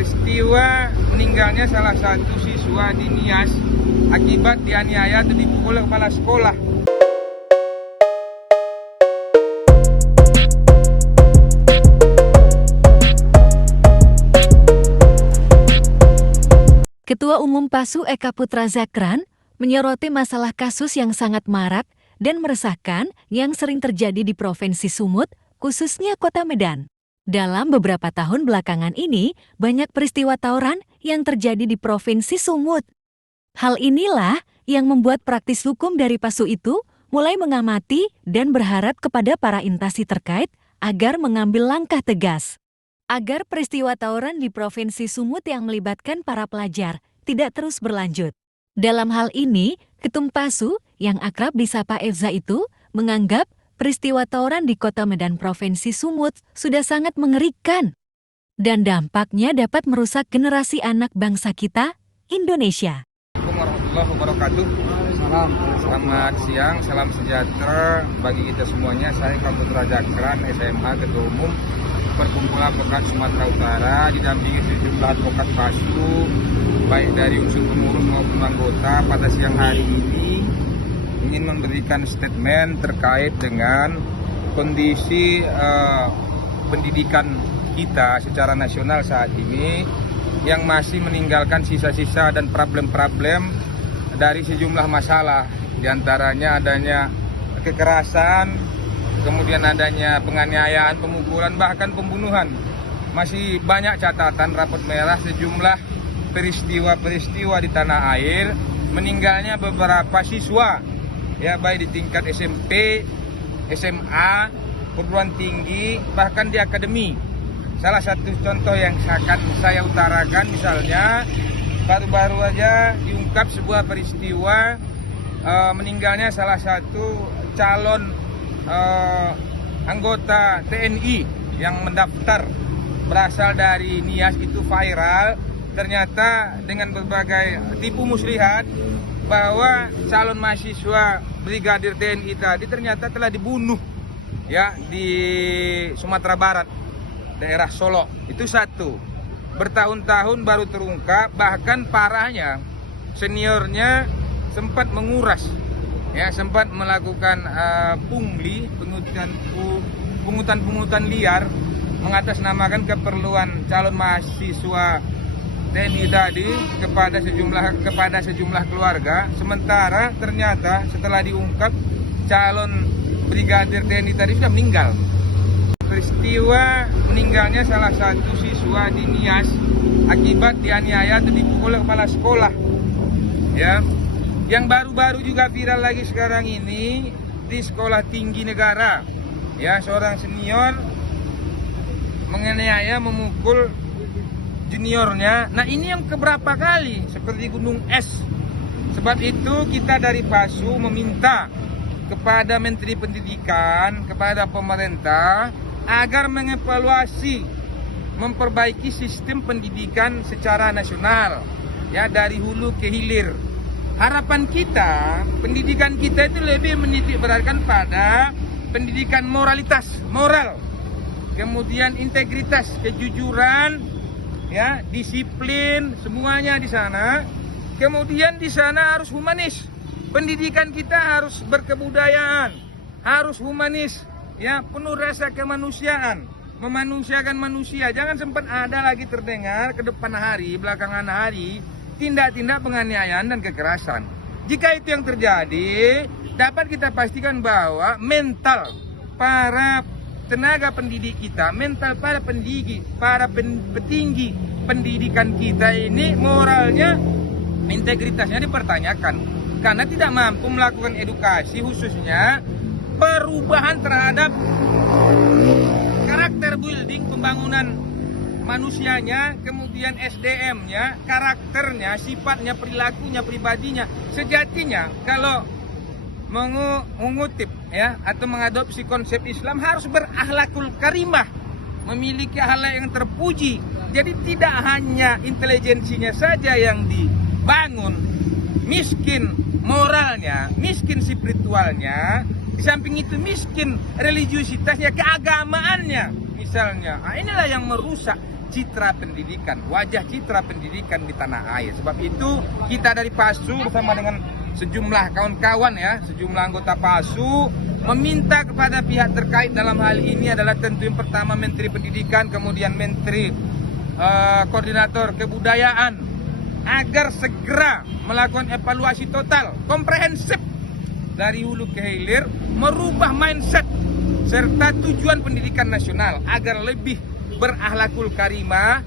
peristiwa meninggalnya salah satu siswa di Nias akibat dianiaya dan dipukul oleh kepala sekolah. Ketua Umum PASU Eka Putra Zakran menyoroti masalah kasus yang sangat marak dan meresahkan yang sering terjadi di Provinsi Sumut, khususnya Kota Medan. Dalam beberapa tahun belakangan ini, banyak peristiwa tawuran yang terjadi di Provinsi Sumut. Hal inilah yang membuat praktis hukum dari PASU itu mulai mengamati dan berharap kepada para instansi terkait agar mengambil langkah tegas agar peristiwa tawuran di Provinsi Sumut yang melibatkan para pelajar tidak terus berlanjut. Dalam hal ini, Ketum PASU yang akrab disapa Evza itu menganggap peristiwa tawuran di Kota Medan Provinsi Sumut sudah sangat mengerikan dan dampaknya dapat merusak generasi anak bangsa kita, Indonesia. Assalamualaikum warahmatullahi wabarakatuh. Selamat siang, salam sejahtera bagi kita semuanya. Saya Eka Putra Zakran, SMA, Ketua Umum Perkumpulan Advokat Sumatera Utara, didampingi sejumlah advokat PASU, baik dari unsur pengurus maupun anggota. Pada siang hari ini ingin memberikan statement terkait dengan kondisi pendidikan kita secara nasional saat ini yang masih meninggalkan sisa-sisa dan problem-problem dari sejumlah masalah, diantaranya adanya kekerasan, kemudian adanya penganiayaan, pemukulan, bahkan pembunuhan. Masih banyak catatan rapot merah sejumlah peristiwa-peristiwa di tanah air, meninggalnya beberapa siswa, ya baik di tingkat SMP, SMA, perguruan tinggi, bahkan di akademi. Salah satu contoh yang akan saya utarakan misalnya, baru-baru aja diungkap sebuah peristiwa meninggalnya salah satu calon anggota TNI yang mendaftar berasal dari Nias, itu viral. Ternyata dengan berbagai tipu muslihat bahwa calon mahasiswa Brigadir TNI tadi ternyata telah dibunuh ya di Sumatera Barat, daerah Solo. Itu satu. Bertahun-tahun baru terungkap, bahkan parahnya seniornya sempat menguras, ya sempat melakukan pungli, pungutan liar mengatasnamakan keperluan calon mahasiswa TNI tadi kepada sejumlah keluarga. Sementara ternyata setelah diungkap calon brigadir TNI tadi sudah meninggal. Peristiwa meninggalnya salah satu siswa di Nias akibat dianiaya dan dipukul oleh kepala sekolah. Ya. Yang baru-baru juga viral lagi sekarang ini di Sekolah Tinggi Negara. Ya, seorang senior menganiaya, memukul juniornya. Nah, ini yang keberapa kali seperti gunung es. Sebab itu kita dari PASU meminta kepada Menteri Pendidikan, kepada pemerintah agar mengevaluasi, memperbaiki sistem pendidikan secara nasional, ya dari hulu ke hilir. Harapan kita, pendidikan kita itu lebih menitik beratkan pada pendidikan moralitas, moral, kemudian integritas, kejujuran, ya, disiplin, semuanya di sana. Kemudian di sana harus humanis. Pendidikan kita harus berkebudayaan, harus humanis, ya, penuh rasa kemanusiaan, memanusiakan manusia. Jangan sempat ada lagi terdengar ke depan hari, belakangan hari, tindak-tindak penganiayaan dan kekerasan. Jika itu yang terjadi, dapat kita pastikan bahwa mental para tenaga pendidik kita, mental para pendidik, para petinggi pendidikan kita ini, moralnya, integritasnya dipertanyakan karena tidak mampu melakukan edukasi, khususnya perubahan terhadap karakter building, pembangunan manusianya, kemudian SDM-nya, karakternya, sifatnya, perilakunya, pribadinya. Sejatinya kalau mengutip, ya, atau mengadopsi konsep Islam harus berakhlakul karimah, memiliki akhlak yang terpuji. Jadi tidak hanya intelijensinya saja yang dibangun, miskin moralnya, miskin spiritualnya, di samping itu miskin religiusitasnya, keagamaannya misalnya. Nah, inilah yang merusak citra pendidikan, wajah citra pendidikan di tanah air. Sebab itu kita dari PASU bersama dengan sejumlah kawan-kawan ya, sejumlah anggota PASU meminta kepada pihak terkait dalam hal ini adalah tentu yang pertama Menteri Pendidikan, kemudian Menteri Koordinator Kebudayaan agar segera melakukan evaluasi total, komprehensif dari hulu ke hilir, merubah mindset serta tujuan pendidikan nasional agar lebih berakhlakul karimah,